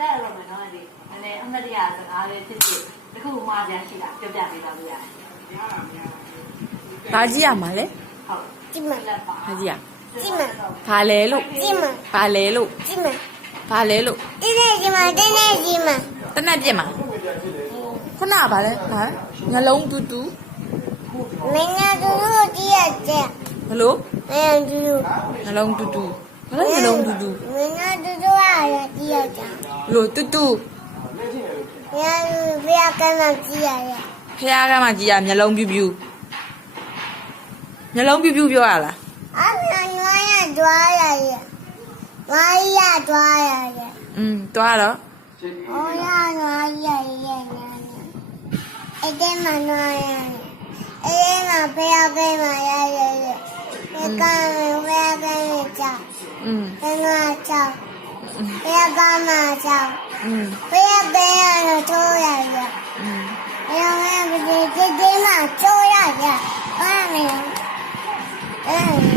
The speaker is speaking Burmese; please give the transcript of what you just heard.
တဲ့ရောမယ်နော်ဒီနည်းအမှတ်တရစကားလေးဖြစ်ဖြစ်တခုမှကြမ်းရှိတာပြောပြပေးပါလို့ရတယ် ဘာကြည့်ရမှာလဲ ဟုတ် ကြည့်မ လက်ပါ ဘာကြည့်ရ ကြည့်မ ဘာလဲလို့ ကြည့်မ ဘာလဲလို့ ကြည့်မ ဘာလဲလို့ တင်းနေကြည့်မတင်းနေကြည့်မ တနက်ပြက်မှာခုနကဘာလဲဟာငလုံးတူတူ မင်းတို့တို့ကြည့်ရတဲ့ ဘလို့ မင်းတို့ ငလုံးတူတူဘာလဲငလုံးတူတူ မင်းတို့တို့ရကြည့်ရတာ ဘလို့တူတူ ဘုရားကမ်းမှာကြည့်ရရ ဖះကမှကြည့်ရမျက်လုံးပြူပြူမျက်လုံးပြူပြူပြောရလား အဲ့ဒါနွားရတွားရရနွားရတွားရရ တွားတော့ ဟောရနွားရရအဲ့ဒီမှာနွားရအဲ့ဒီမှာဘုရားကမ်းမှာရရရဒီကမ်းဘုရားကမ်းကြောက်ဘယ်မှာကြောက်ဘုရားကမ်းမှာကြောက်ဘုရားကမ်းရတော့ထိုးရရဘုရားကမ်းဒီမှာချိုးရရအဲ့ဒါမျိုး